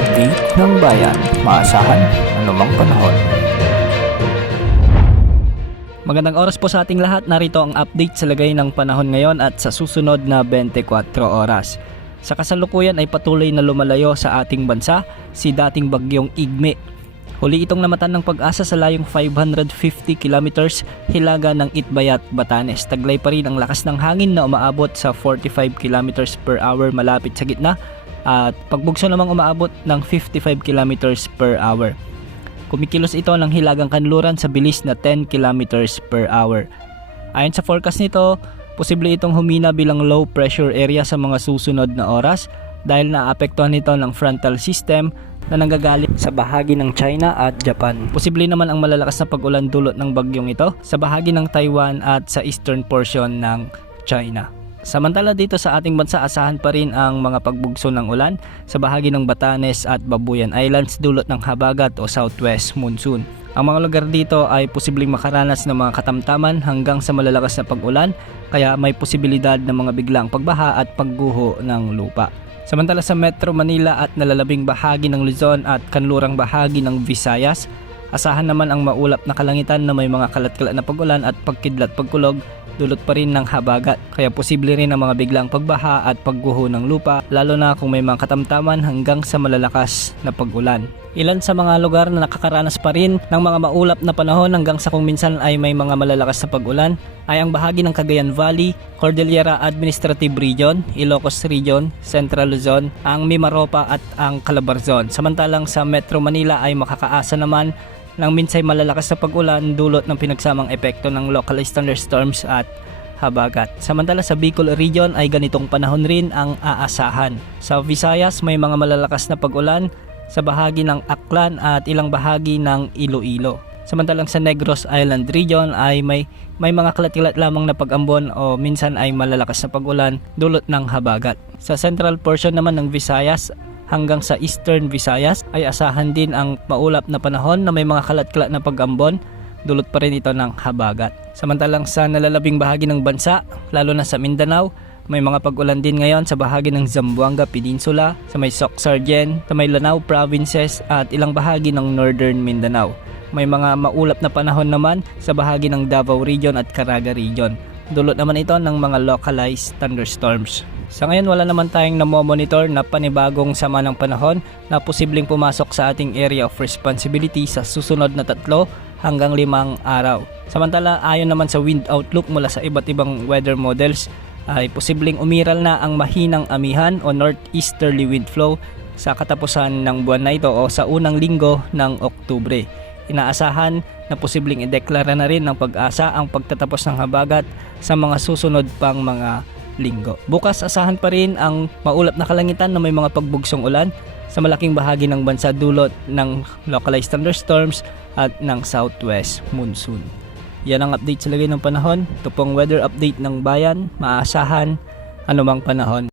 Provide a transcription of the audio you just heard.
update ng bayan. Maasahan anumang panahon. Magandang oras po sa ating lahat. Narito ang update sa lagay ng panahon ngayon at sa susunod na 24 oras. Sa kasalukuyan ay patuloy na lumalayo sa ating bansa si dating bagyong Igme. Huli itong namatan ng Pag-asa sa layong 550 kilometers hilaga ng Itbayat, Batanes. Taglay pa rin ang lakas ng hangin na umaabot sa 45 kilometers per hour malapit sa gitna at pagbugso namang umaabot ng 55 kilometers per hour. Kumikilos ito ng hilagang kanluran sa bilis na 10 kilometers per hour. Ayon sa forecast nito, posible itong humina bilang low pressure area sa mga susunod na oras dahil naapektuhan nito ng frontal system na nanggagaling sa bahagi ng China at Japan. Posible naman ang malalakas na pag-ulan dulot ng bagyong ito sa bahagi ng Taiwan at sa eastern portion ng China. Samantala dito sa ating bansa, asahan pa rin ang mga pagbugso ng ulan sa bahagi ng Batanes at Babuyan Islands dulot ng habagat o southwest monsoon. Ang mga lugar dito ay posibleng makaranas ng mga katamtaman hanggang sa malalakas na pag-ulan, kaya may posibilidad ng mga biglang pagbaha at pagguho ng lupa. Samantala sa Metro Manila at nalalabing bahagi ng Luzon at kanlurang bahagi ng Visayas, asahan naman ang maulap na kalangitan na may mga kalat-kalat na pag-ulan at pagkidlat pagkulog dulot pa rin ng habagat, kaya posible rin ang mga biglang pagbaha at pagguho ng lupa lalo na kung may mga katamtaman hanggang sa malalakas na pag-ulan. Ilan sa mga lugar na nakakaranas pa rin ng mga maulap na panahon hanggang sa kung minsan ay may mga malalakas na pag-ulan ay ang bahagi ng Cagayan Valley, Cordillera Administrative Region, Ilocos Region, Central Luzon, ang Mimaropa at ang Calabarzon. Samantalang sa Metro Manila ay makakaasa naman ng minsay malalakas na pag-ulan dulot ng pinagsamang epekto ng localized thunderstorms at habagat. Samantala sa Bicol Region ay ganitong panahon rin ang aasahan. Sa Visayas may mga malalakas na pag-ulan sa bahagi ng Aklan at ilang bahagi ng Iloilo. Samantalang sa Negros Island Region ay may mga kalat-kalat lamang na pag-ambon o minsan ay malalakas na pag-ulan dulot ng habagat. Sa central portion naman ng Visayas hanggang sa Eastern Visayas ay asahan din ang maulap na panahon na may mga kalat-kalat na pag-ambon, dulot pa rin ito ng habagat. Samantalang sa nalalabing bahagi ng bansa, lalo na sa Mindanao, may mga pag-ulan din ngayon sa bahagi ng Zamboanga Peninsula, sa may Soc-Sargen, sa may Lanao Provinces at ilang bahagi ng Northern Mindanao. May mga maulap na panahon naman sa bahagi ng Davao Region at Caraga Region. Dulot naman ito ng mga localized thunderstorms. Sa ngayon wala naman tayong namomonitor na panibagong sama ng panahon na posibleng pumasok sa ating area of responsibility sa susunod na 3 hanggang 5 araw. Samantala ayon naman sa wind outlook mula sa iba't ibang weather models ay posibleng umiral na ang mahinang amihan o northeasterly wind flow sa katapusan ng buwan na ito o sa unang linggo ng Oktubre. Inaasahan na posibleng ideklara na rin ng Pag-asa ang pagtatapos ng habagat sa mga susunod pang mga linggo. Bukas asahan pa rin ang maulap na kalangitan na may mga pagbugsong ulan sa malaking bahagi ng bansa dulot ng localized thunderstorms at ng southwest monsoon. Yan ang update sa lagay ng panahon. Ito pong weather update ng bayan. Maasahan anumang panahon.